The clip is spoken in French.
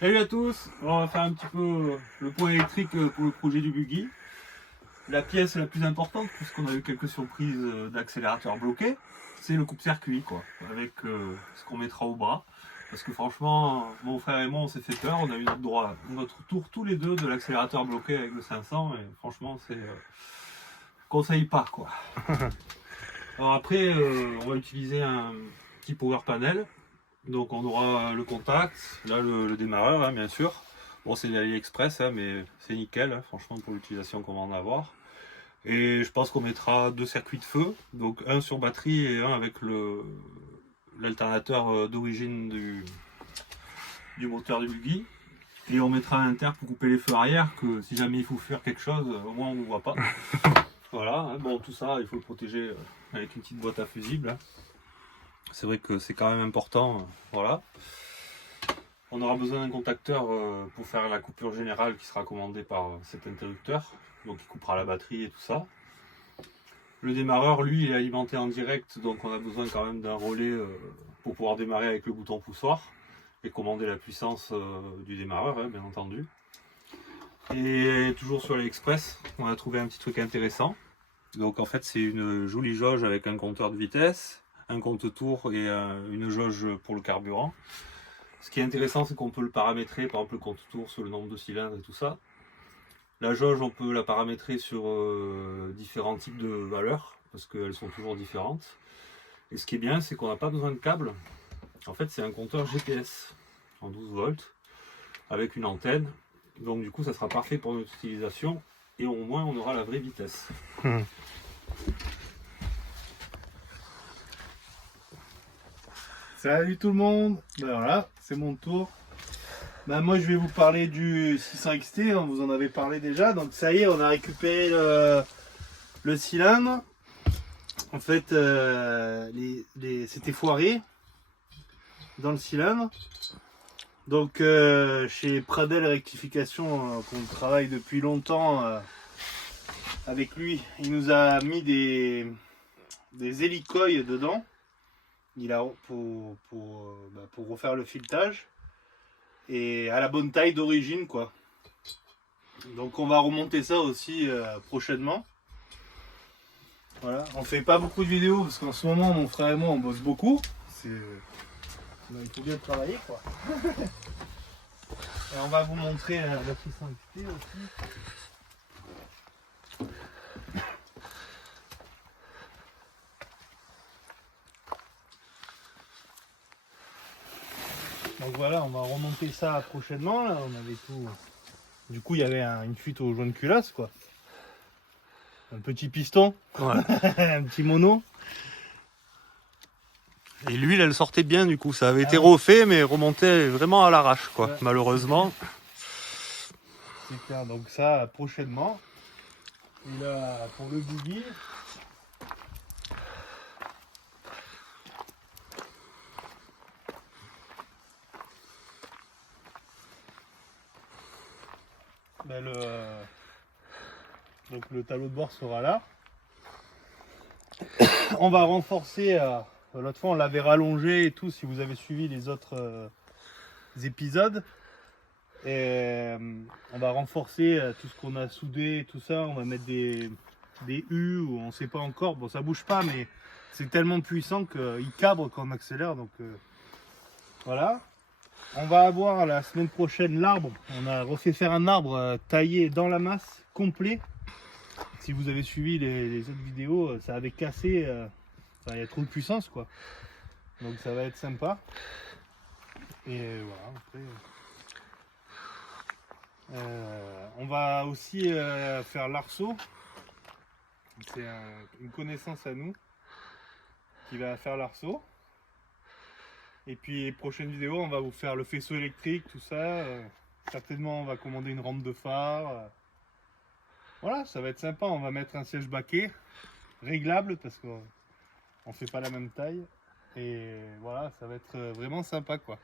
Salut à tous, on va faire un petit peu le point électrique pour le projet du buggy. La pièce la plus importante, puisqu'on a eu quelques surprises d'accélérateur bloqué, c'est le coupe-circuit quoi, avec ce qu'on mettra au bras. Parce que franchement, mon frère et moi on s'est fait peur, on a eu notre tour tous les deux de l'accélérateur bloqué avec le 500 et franchement c'est conseille pas quoi. Alors après on va utiliser un petit power panel. Donc on aura le contact, là le démarreur hein, bien sûr. Bon c'est l'AliExpress hein, mais c'est nickel hein, franchement pour l'utilisation qu'on va en avoir. Et je pense qu'on mettra deux circuits de feu, donc un sur batterie et un avec l'alternateur d'origine du moteur du buggy. Et on mettra un inter pour couper les feux arrière, que si jamais il faut faire quelque chose, au moins on ne voit pas. Voilà, hein, bon tout ça il faut le protéger avec une petite boîte à fusible. Hein. C'est vrai que c'est quand même important, voilà. On aura besoin d'un contacteur pour faire la coupure générale qui sera commandée par cet interrupteur, donc il coupera la batterie et tout ça. Le démarreur, lui, il est alimenté en direct, donc on a besoin quand même d'un relais pour pouvoir démarrer avec le bouton poussoir et commander la puissance du démarreur, hein, bien entendu. Et toujours sur l'AliExpress, on a trouvé un petit truc intéressant. Donc en fait, c'est une jolie jauge avec un compteur de vitesse, un compte-tour et une jauge pour le carburant. Ce qui est intéressant, c'est qu'on peut le paramétrer, par exemple le compte-tour sur le nombre de cylindres et tout ça. La jauge, on peut la paramétrer sur différents types de valeurs, parce qu'elles sont toujours différentes. Et ce qui est bien, c'est qu'on n'a pas besoin de câble. En fait, c'est un compteur GPS en 12 volts, avec une antenne. Donc du coup, ça sera parfait pour notre utilisation, et au moins, on aura la vraie vitesse. Salut tout le monde, ben voilà, c'est mon tour. Ben moi je vais vous parler du 600 XT, on vous en avait parlé déjà, donc ça y est, on a récupéré le cylindre. En fait, c'était foiré dans le cylindre. Donc chez Pradel Rectification, qu'on travaille depuis longtemps avec lui, il nous a mis des hélicoïs dedans. Il a pour refaire le filetage et à la bonne taille d'origine quoi. Donc on va remonter ça aussi prochainement. Voilà, on fait pas beaucoup de vidéos parce qu'en ce moment mon frère et moi on bosse beaucoup. Il faut bien travailler quoi. Et on va vous montrer la 600 XT aussi. Donc voilà, on va remonter ça prochainement. Là, on avait tout. Du coup, il y avait une fuite au joint de culasse, quoi. Un petit piston, Voilà. un petit mono. Et l'huile, elle sortait bien du coup. Ça avait été refait, mais remontait vraiment à l'arrache, quoi. Ouais. Malheureusement. C'est clair. Donc ça, prochainement. Et là, pour le buggy. Ben donc le tableau de bord sera là. On va renforcer. L'autre fois, on l'avait rallongé et tout. Si vous avez suivi les autres épisodes. Et on va renforcer tout ce qu'on a soudé, tout ça. On va mettre des U ou on sait pas encore. Bon, ça bouge pas, mais c'est tellement puissant qu'il cabre quand on accélère. Donc voilà. On va avoir la semaine prochaine l'arbre. On a refait faire un arbre taillé dans la masse, complet. Si vous avez suivi les autres vidéos, ça avait cassé. Enfin, il y a trop de puissance, quoi. Donc ça va être sympa. Et voilà. Après, on va aussi faire l'arceau. C'est une connaissance à nous qui va faire l'arceau. Et puis prochaine vidéo, on va vous faire le faisceau électrique, tout ça. Certainement, on va commander une rampe de phare. Voilà, ça va être sympa. On va mettre un siège baquet réglable parce qu'on ne fait pas la même taille. Et voilà, ça va être vraiment sympa quoi.